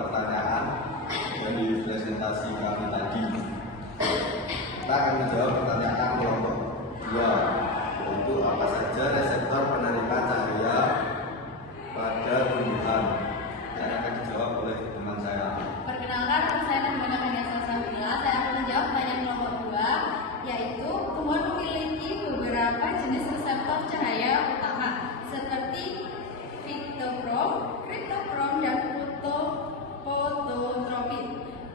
pertanyaan dari presentasi kami tadi. Kita akan menjawab pertanyaan kelompok 2, yaitu apa saja reseptor penerima cahaya pada tumbuhan. Yang akan dijawab oleh teman saya. Perkenalkan, saya namanya Hania Salsabila. Saya akan menjawab pertanyaan kelompok 2, yaitu tumbuhan memiliki beberapa jenis reseptor cahaya utama seperti Cryptokrom dan fototropin.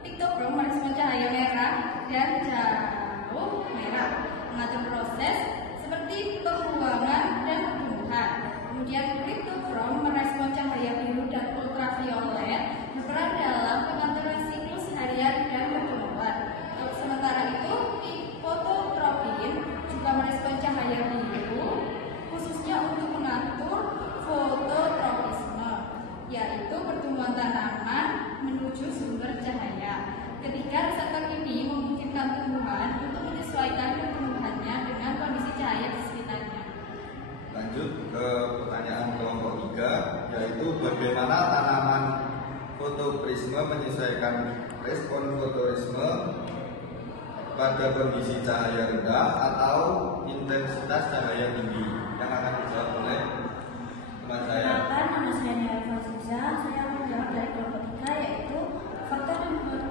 Cryptokrom merespon cahaya merah dan jauh merah, mengatur proses seperti pembuangan dan pertumbuhan. Kemudian Cryptokrom merespon cahaya biru dan ultraviolet, berperan dalam pengaturan siklus harian dan pertumbuhan. Sementara itu, fototropin juga merespon cahaya biru, khususnya untuk mengatur fototropisme, yaitu pertumbuhan tanaman menuju sumber cahaya. Ketiga reseptor ini memungkinkan tumbuhan untuk menyesuaikan pertumbuhannya dengan kondisi cahaya di sekitarnya. Lanjut ke pertanyaan kelompok 3, yaitu bagaimana tanaman fotoprisme menyesuaikan respon fotorisme pada kondisi cahaya rendah atau intensitas cahaya tinggi. Yang akan dijawab oleh teman saya. Nama saya Nia Fasiza. Saya akan menjawab dari kelompok 3, yaitu faktor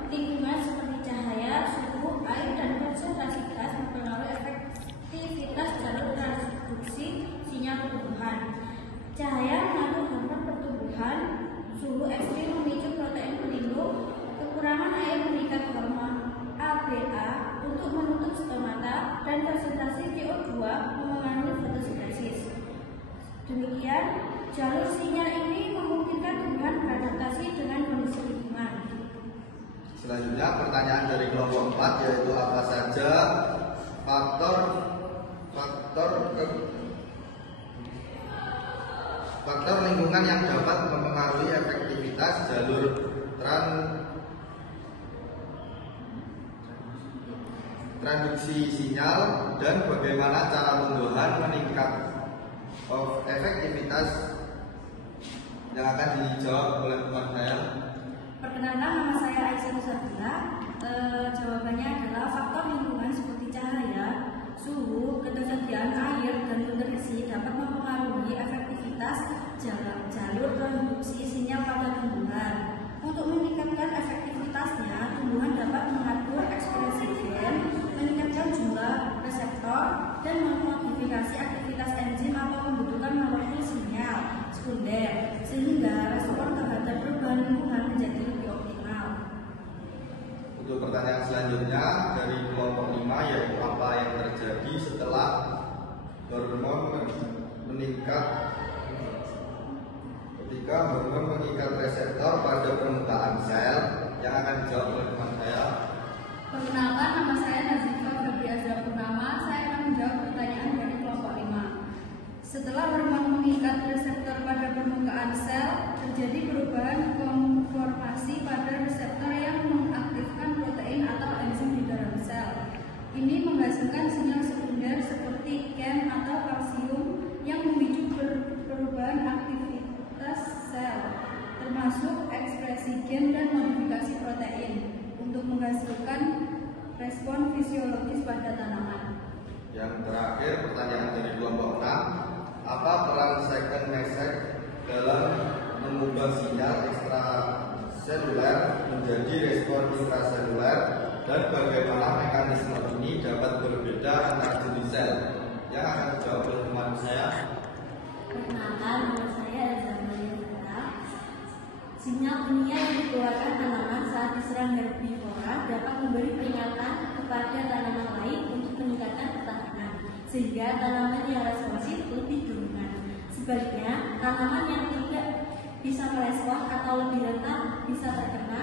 lingkungan seperti cahaya, suhu, air, dan konsentrasi gas mempengaruhi efektivitas jalur transduksi sinyal pertumbuhan. Cahaya mengatur hormon pertumbuhan, suhu ekstrim memicu protein pelindung, kekurangan air mengikat hormon ABA untuk menutup stomata, dan konsentrasi CO2 memengaruhi fotosintesis. Demikian, jalur sinyal ini memungkinkan tumbuhan beradaptasi dengan kondisi lingkungan. Selanjutnya pertanyaan dari kelompok 4, yaitu apa saja faktor lingkungan yang dapat mempengaruhi efektivitas jalur transduksi sinyal dan bagaimana cara tumbuhan meningkat efektivitas. Yang akan dijawab oleh teman saya. Perkenalkan, nama saya Aisyah Nusabila. Jawabannya adalah faktor lingkungan seperti cahaya, suhu, ketersediaan air, dan nutrisi dapat mempengaruhi efektivitas jalur transduksi sinyal pada tumbuhan. Untuk meningkatkan efektivitasnya, tumbuhan dapat mengatur ekspresi gen, meningkatkan jumlah reseptor, dan memodifikasi aktivitas enzim atau pembentukan molekul sinyal sekunder, sehingga respon terhadap perubahan lingkungan menjadi lebih optimal. Untuk pertanyaan selanjutnya dari kelompok 5, yaitu apa yang terjadi setelah hormon meningkat ketika hormon mengikat reseptor pada permukaan sel. Yang akan dijawab oleh teman saya. Perkenalkan, nama saya Nazifa Febri Azra Purnama. Saya akan menjawab pertanyaan dari kelompok 5. Setelah hormon mengikat reseptor pada permukaan sel, terjadi perubahan konformasi pada reseptor yang mengaktifkan protein atau enzim di dalam sel. Ini menghasilkan sinyal sekunder seperti kem atau kalsium yang memicu perubahan aktivitas sel, termasuk ekspresi gen dan modifikasi protein untuk menghasilkan respon fisiologis pada tanaman. Yang terakhir pertanyaan dari kelompok 6, apa peran second messenger dalam mengubah sinyal ekstraseluler menjadi respon intraseluler, dan bagaimana mekanisme ini dapat berbeda antar jenis sel? Yang akan dijawab oleh teman saya. Perkenalkan, nama saya Azamaya Zara. Sinyal kimia yang dikeluarkan tanaman saat diserang herbivora dapat memberi peringatan kepada tanaman lain untuk meningkatkan ketahanan, sehingga tanaman yang responsif lebih dominan. Sebaliknya, tanaman yang tidak bisa merespon atau lebih rentan bisa terkena,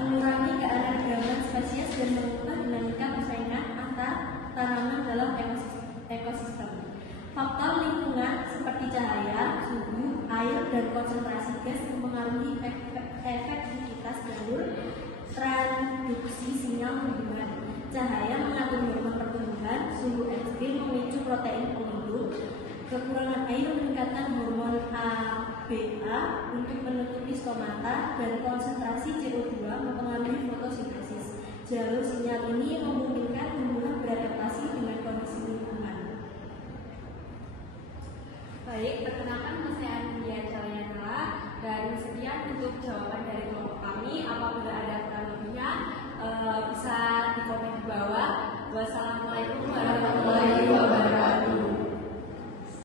mengurangi keanekaragaman spesies dan mengubah dinamika persaingan antar tanaman dalam ekosistem. Faktor lingkungan seperti cahaya, suhu, air, dan konsentrasi gas mempengaruhi efektivitas jalur transduksi sinyal pertumbuhan. Cahaya mengatur hormon pertumbuhan, suhu ekstrim memicu protein pelindung, kekurangan air meningkatkan hormon BA untuk menutupi stomata dan konsentrasi CO2 mempengaruhi fotosintesis. Jalur sinyal ini memungkinkan tumbuhan beradaptasi dengan kondisi lingkungan. Baik,